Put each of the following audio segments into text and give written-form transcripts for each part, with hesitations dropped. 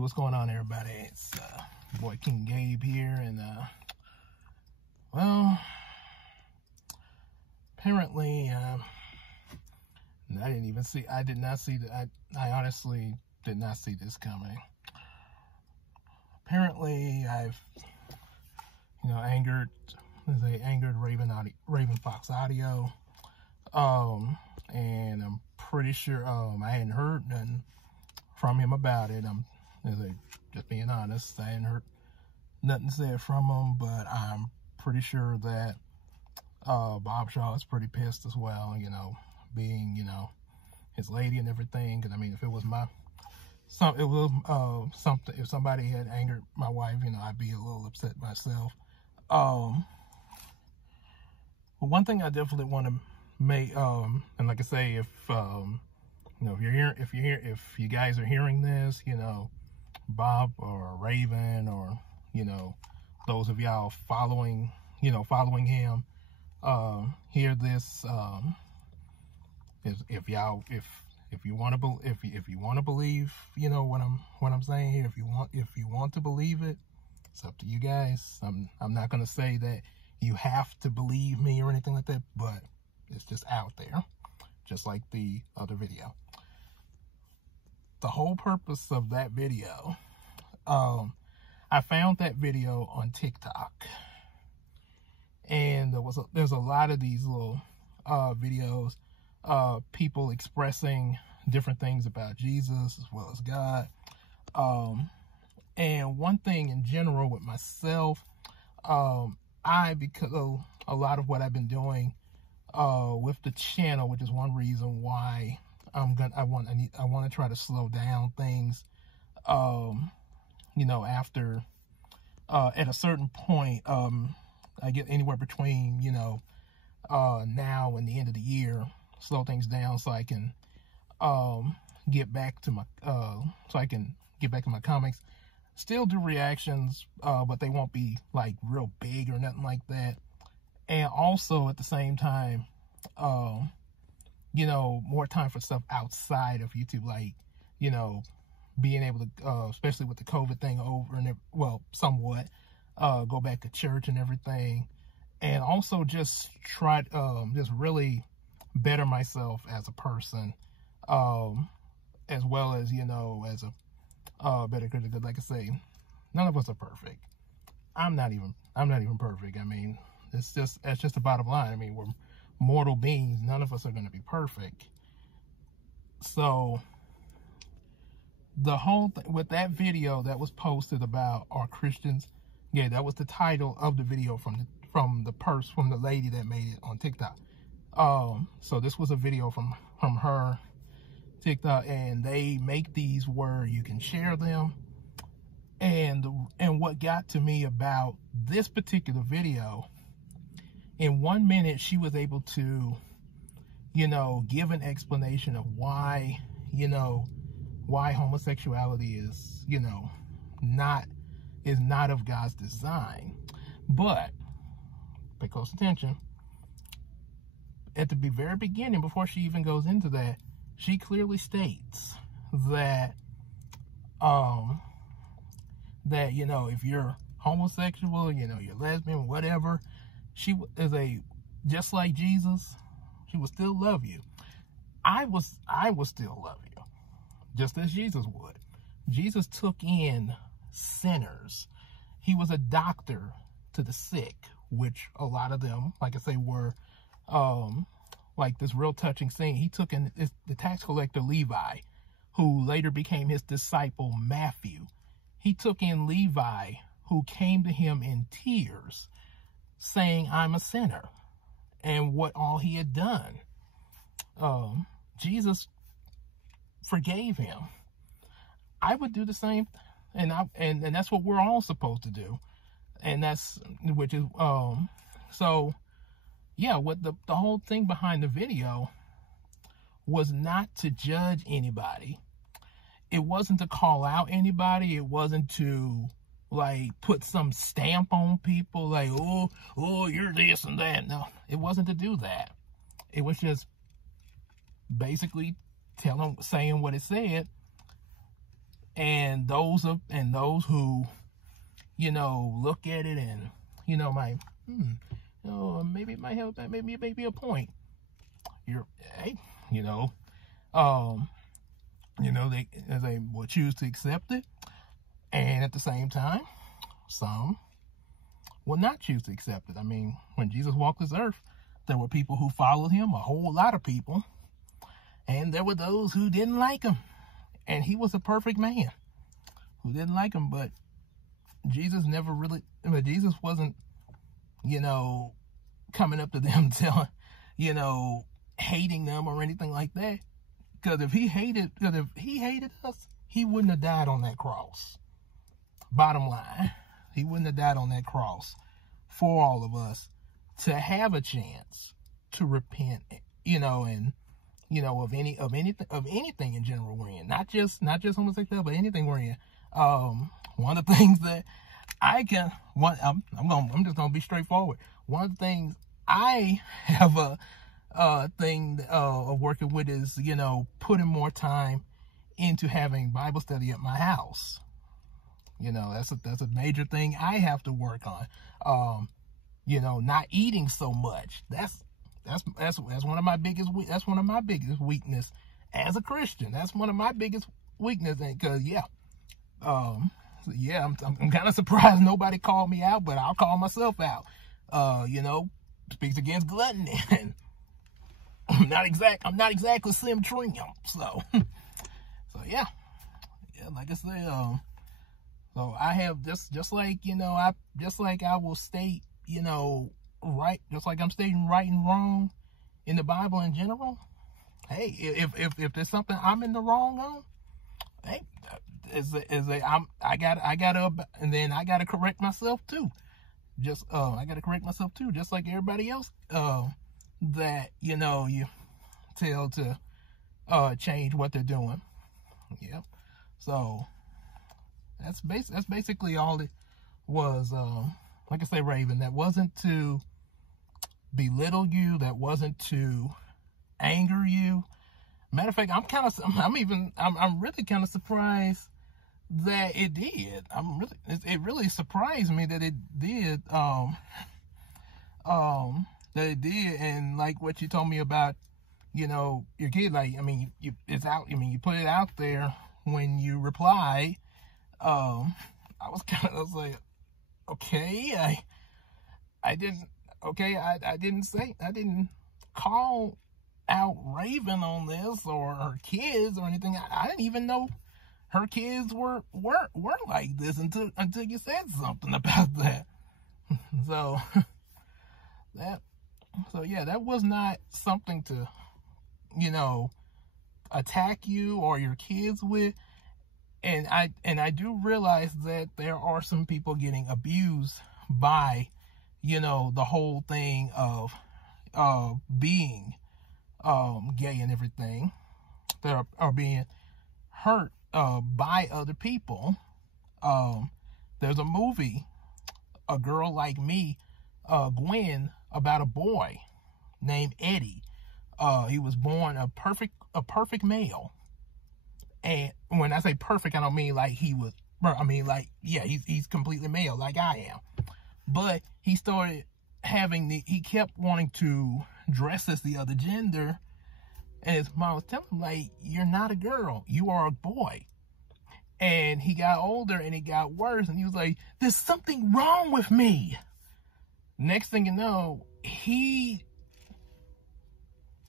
what's going on, everybody? It's boy King Gabe here, and well, apparently, I didn't even see. I did not see that. I honestly did not see this coming. Apparently, I've angered Raven Fox Audio, and I'm pretty sure I hadn't heard nothing from him about it. Just being honest, I hadn't heard nothing said from him, but I'm pretty sure that Bobsheaux is pretty pissed as well, being, his lady and everything. Because I mean, if it was something, if somebody had angered my wife, I'd be a little upset myself. But one thing I definitely want to make, and like I say, if if you guys are hearing this, Bob or Raven, or those of y'all following him, hear this. If you want to believe, what I'm saying here, if you want to believe it, it's up to you guys. I'm not gonna say that you have to believe me or anything like that, but it's just out there, just like the other video. The whole purpose of that video, I found that video on TikTok, and there's a lot of these little videos, people expressing different things about Jesus as well as God. And one thing in general with myself, because of a lot of what I've been doing with the channel, which is one reason why I want to try to slow down things. After at a certain point, I get anywhere between now and the end of the year, slow things down so I can get back to my comics. Still do reactions, but they won't be like real big or nothing like that. And also at the same time, more time for stuff outside of YouTube, like, being able to, especially with the COVID thing over, and somewhat, go back to church and everything. And also just try, just really better myself as a person, as well as, as a better critic. Like I say, none of us are perfect. I'm not even perfect. I mean, that's just the bottom line. I mean, we're mortal beings. None of us are going to be perfect. So the whole thing with that video that was posted about, are Christians gay? That was the title of the video from the lady that made it on TikTok. So this was a video from her TikTok, and they make these where you can share them. And what got to me about this particular video, in 1 minute, she was able to, give an explanation of why, why homosexuality is, not of God's design. But pay close attention. At the very beginning, before she even goes into that, she clearly states that, if you're homosexual, you're lesbian, whatever, she is just like Jesus, she will still love you. I will still love you, just as Jesus would. Jesus took in sinners. He was a doctor to the sick, which a lot of them, like I say, were, like this real touching scene. He took in the tax collector Levi, who later became his disciple Matthew. He took in Levi, who came to him in tears, saying, "I'm a sinner," and what all he had done. Jesus forgave him. I would do the same, and that's what we're all supposed to do, and so yeah. What the whole thing behind the video was not to judge anybody. It wasn't to call out anybody. It wasn't to like put some stamp on people, like, oh, you're this and that. No, it wasn't to do that. It was just basically saying what it said, And those who, you know, look at it and, you know, might, you know, maybe it might help, that maybe it may be a point. Hey, you know, they will choose to accept it, and at the same time, some will not choose to accept it. I mean, when Jesus walked this earth, there were people who followed him, a whole lot of people, and there were those who didn't like him, and he was a perfect man who didn't like him. But Jesus Jesus wasn't, you know, coming up to them telling, you know, hating them or anything like that. Because if he hated us, he wouldn't have died on that cross. Bottom line, he wouldn't have died on that cross for all of us to have a chance to repent, you know, and, you know, of anything in general we're in, not just homosexuality, but anything we're in. One of the things that I'm just gonna be straightforward. One of the things I have a thing of working with is, you know, putting more time into having Bible study at my house. You know, that's a major thing I have to work on. You know, not eating so much. That's one of my biggest weakness as a Christian. That's one of my biggest weakness, because I'm kind of surprised nobody called me out, but I'll call myself out. You know, speaks against gluttony. I'm not exactly Slim Trim, so yeah, like I said, so I have just like, you know, I will state, you know, right, just like I'm stating right and wrong in the Bible in general. Hey, if there's something I'm in the wrong on, hey, I gotta correct myself too. I gotta correct myself too, just like everybody else. That, you know, you tell to change what they're doing. Yep. So that's basically all it was. Like I say, Raven, that wasn't to belittle you, that wasn't to anger you. Matter of fact, I'm really kind of surprised that it did. It really surprised me that it did. That it did. And like what you told me about, you know, your kid, like, I mean, you put it out there when you replied. I was like, okay, I didn't call out Raven on this or her kids or anything. I didn't even know her kids were like this until you said something about that. So yeah, that was not something to, you know, attack you or your kids with. And I do realize that there are some people getting abused by, you know, the whole thing of being gay and everything, that are being hurt by other people. There's a movie, A Girl Like Me, Gwen, about a boy named Eddie. He was born a perfect male. And when I say perfect, I don't mean like he was, I mean like, yeah, he's completely male like I am. But he started he kept wanting to dress as the other gender. And his mom was telling him, like, you're not a girl, you are a boy. And he got older and it got worse. And he was like, there's something wrong with me. Next thing you know,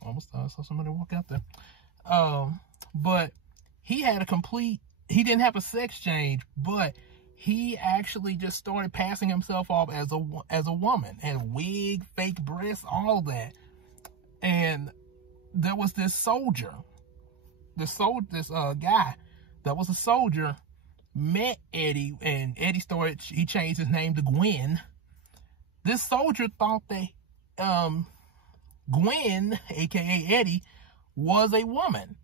almost saw somebody walk out there. But he didn't have a sex change, but he actually just started passing himself off as a woman, and wig, fake breasts, all that. And there was this soldier, this guy that was a soldier, met Eddie, and he changed his name to Gwen. This soldier thought that Gwen, aka Eddie, was a woman.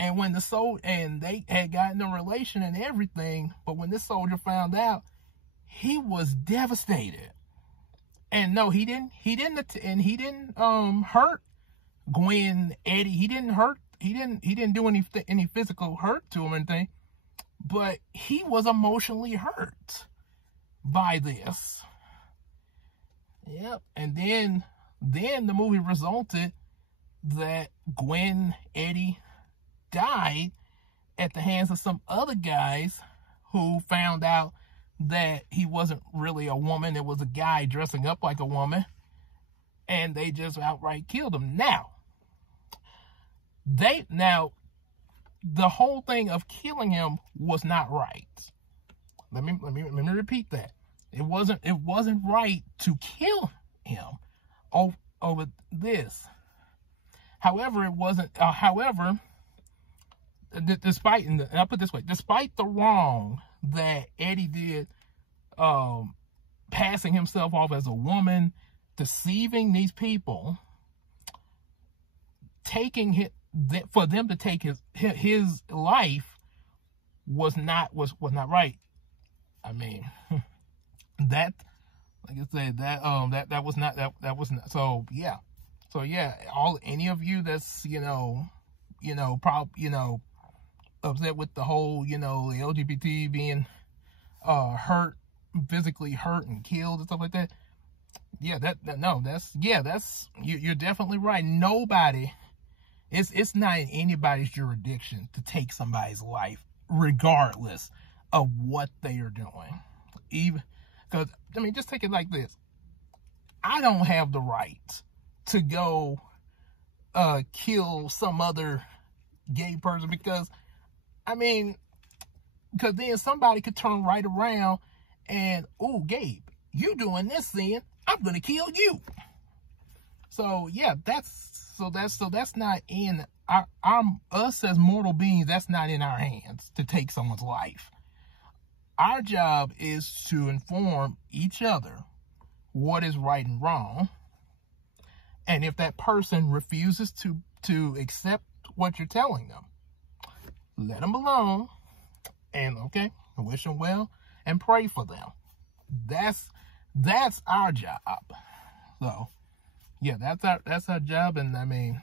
And when and they had gotten a relation and everything, but when this soldier found out, he was devastated. And no, he didn't hurt Gwen, Eddie. He didn't do any physical hurt to him or anything. but he was emotionally hurt by this. Yep. And then the movie resulted that Eddie died at the hands of some other guys who found out that he wasn't really a woman. It was a guy dressing up like a woman. And they just outright killed him. Now, the whole thing of killing him was not right. Let me repeat that. It wasn't right to kill him over this. However, it wasn't. Despite, and I'll put it this way, despite the wrong that Eddie did, passing himself off as a woman, deceiving these people, for them to take his life was not right. I mean, that, like I said, that was not. So yeah, any of you that's upset with the whole the LGBT being hurt, physically hurt and killed and stuff like that. Yeah, that's you're definitely right. Nobody, it's not in anybody's jurisdiction to take somebody's life, regardless of what they are doing. Even because, I mean, just take it like this. I don't have the right to go kill some other gay person because then somebody could turn right around and, oh, Gabe, you doing this then, I'm gonna kill you. So yeah, that's not in us as mortal beings. That's not in our hands to take someone's life. Our job is to inform each other what is right and wrong, and if that person refuses to accept what you're telling them, let them alone, and okay, wish them well and pray for them. That's our job. So yeah, that's our job, and I mean,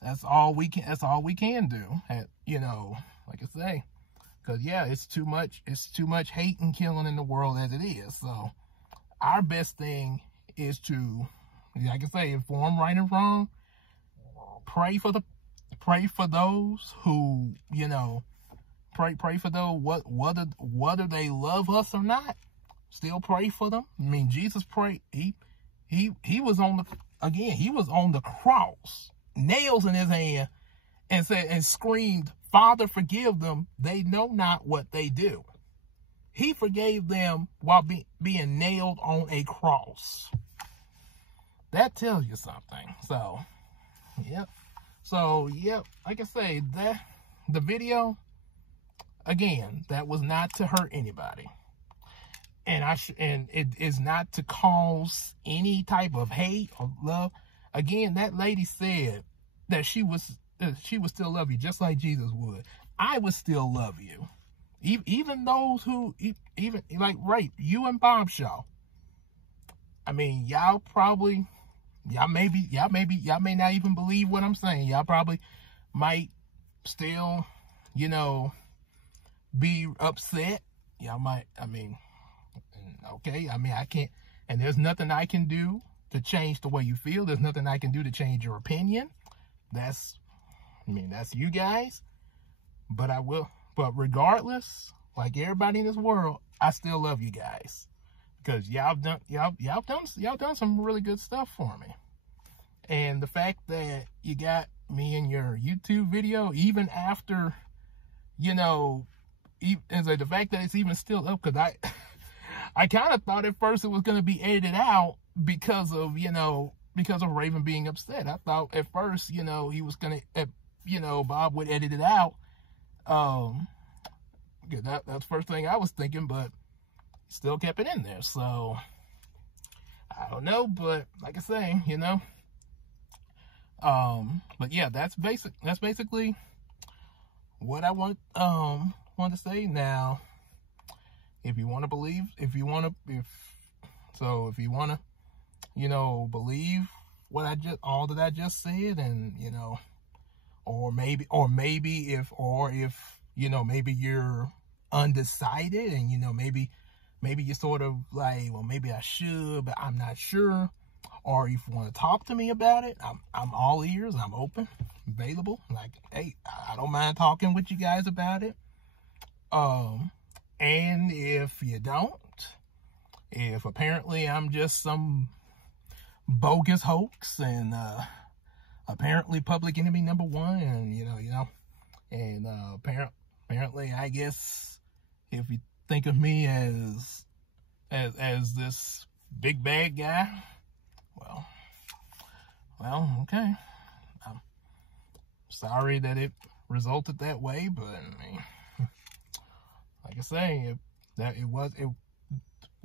that's all we can do. Like I say, because yeah, it's too much hate and killing in the world as it is. So our best thing is to, like I say, inform right and wrong. Pray for those who pray for those whether they love us or not. Still pray for them. I mean, Jesus prayed. He was on the cross, nails in his hand, and said and screamed, "Father, forgive them. They know not what they do." He forgave them while being nailed on a cross. That tells you something. So, yep. So, yep. Like I say, the video, again, that was not to hurt anybody. And it is not to cause any type of hate or love. Again, that lady said that she would still love you just like Jesus would. I would still love you. Even those who, even like rape, you and Bobsheaux. I mean, y'all may not even believe what I'm saying. Y'all probably might still, be upset. Y'all might, okay, I can't, and there's nothing I can do to change the way you feel. There's nothing I can do to change your opinion. That's you guys. But regardless, like everybody in this world, I still love you guys. Because y'all done some really good stuff for me. And the fact that you got me in your YouTube video, even after, the fact that it's even still up, because I kind of thought at first it was going to be edited out because of Raven being upset. I thought at first, he was going to, Bob would edit it out. That's the first thing I was thinking, but still kept it in there. So I don't know, but like I say, but yeah, that's basically what I want to say. Now, if you want to believe, if you want to, believe all that I just said, and, or maybe if you know, maybe you're undecided, and, you know, maybe you're sort of like, well, maybe I should, but I'm not sure. Or if you want to talk to me about it, I'm all ears. I'm open, available. Like, hey, I don't mind talking with you guys about it. And if you don't, if apparently I'm just some bogus hoax and apparently public enemy number one, and and apparently, I guess, if you think of me as this big bad guy, well, okay. I'm sorry that it resulted that way, but I mean, like I say,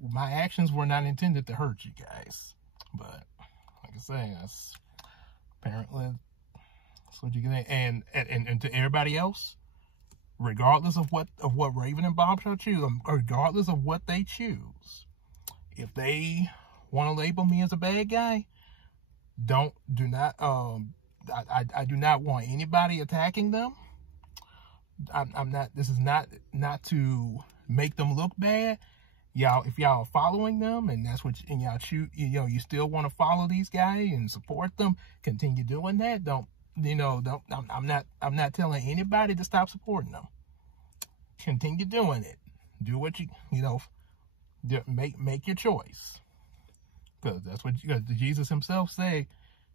my actions were not intended to hurt you guys, but like I say, apparently that's what you get. And to everybody else, regardless of what Raven and Bobsheaux choose, regardless of what they choose, if they want to label me as a bad guy, I do not want anybody attacking them. I'm not. This is not to make them look bad. Y'all, if y'all are following them, and that's what y'all choose, you still want to follow these guys and support them, continue doing that. I'm not telling anybody to stop supporting them. Continue doing it. Do what make your choice. Because that's what Jesus himself said.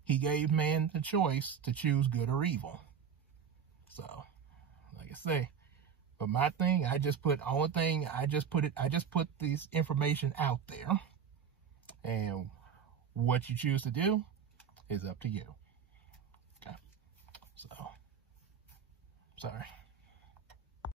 He gave man the choice to choose good or evil. So, like I say, but my thing, I just put this information out there. And what you choose to do is up to you. Okay. So, sorry.